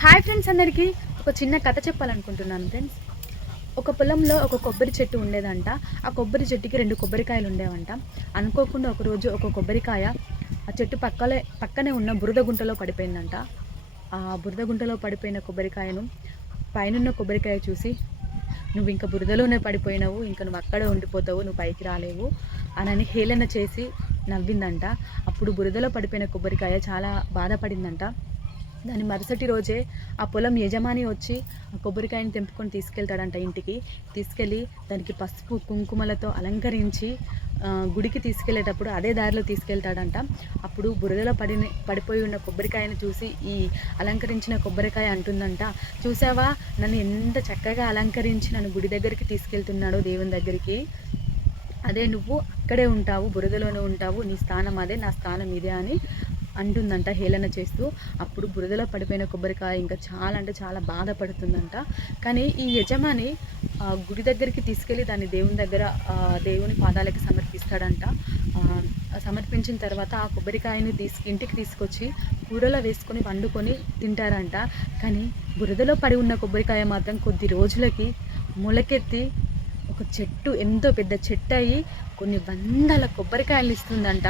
Hi friends అందరికీ. ఒక చిన్న కథ చెప్పాలనుకుంటున్నాను ఫ్రెండ్స్. ఒక పొలంలో ఒక కొబ్బరి చెట్టు ఉండేదంట. ఆ కొబ్బరి చెట్టుకి రెండు కొబ్బరికాయలు ఉండేవంట. అనుకోకుండా ఒకరోజు ఒక కొబ్బరికాయ ఆ చెట్టు పక్కలే పక్కనే ఉన్న బురద గుంటలో పడిపోయిందంట. ఆ బురద గుంటలో పడిపోయిన కొబ్బరికాయను పైనున్న కొబ్బరికాయ చూసి నువ్వు ఇంకా బురదలోనే పడిపోయినావు ఇంకా నువ్వు అక్కడే ఉండిపోతావు నువ్వు పైకి రాలేవు అనని హేళన చేసి నవ్విందంట. అప్పుడు బురదలో పడిపోయిన కొబ్బరికాయ చాలా బాధపడిందంట. దాని మరుసటి రోజే ఆ పొలం యజమాని వచ్చి ఆ కొబ్బరికాయని తెంపుకొని తీసుకెళ్తాడంట ఇంటికి. తీసుకెళ్ళి దానికి పసుపు కుంకుమలతో అలంకరించి గుడికి తీసుకెళ్ళేటప్పుడు అదే దారిలో తీసుకెళ్తాడంట. అప్పుడు బురదలో పడిన పడిపోయి ఉన్న కొబ్బరికాయను చూసి ఈ అలంకరించిన కొబ్బరికాయ అంటుందంట. చూసావా? నన్ను ఎంత చక్కగా అలంకరించి నన్ను గుడి దగ్గరికి తీసుకెళ్తున్నాడో దేవుని దగ్గరికి. అదే నువ్వు అక్కడే ఉంటావు బురదలోనే ఉంటావు నీ స్థానం అదే నా స్థానం ఇదే అని అంటుందంట హేళన చేస్తూ. అప్పుడు బురదలో పడిపోయిన కొబ్బరికాయ ఇంకా చాలా అంటే చాలా బాధపడుతుందంట. కానీ ఈ యజమాని గుడి దగ్గరికి తీసుకెళ్ళి దాన్ని దేవుని దగ్గర దేవుని పాదాలకి సమర్పిస్తాడంట. సమర్పించిన తర్వాత ఆ కొబ్బరికాయని తీసుకు ఇంటికి తీసుకొచ్చి కూరలో వేసుకొని వండుకొని తింటారంట. కానీ బురదలో పడి ఉన్న కొబ్బరికాయ మాత్రం కొద్ది రోజులకి మొలకెత్తి ఒక చెట్టు ఎంతో పెద్ద చెట్టు అయ్యి కొన్ని వందల కొబ్బరికాయలు ఇస్తుందంట.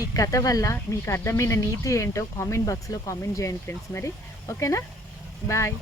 ఈ కథ వల్ల మీకు అర్థమైన నీతి ఏంటో కామెంట్ బాక్స్లో కామెంట్ చేయండి ఫ్రెండ్స్ మరి. ఓకేనా? బాయ్.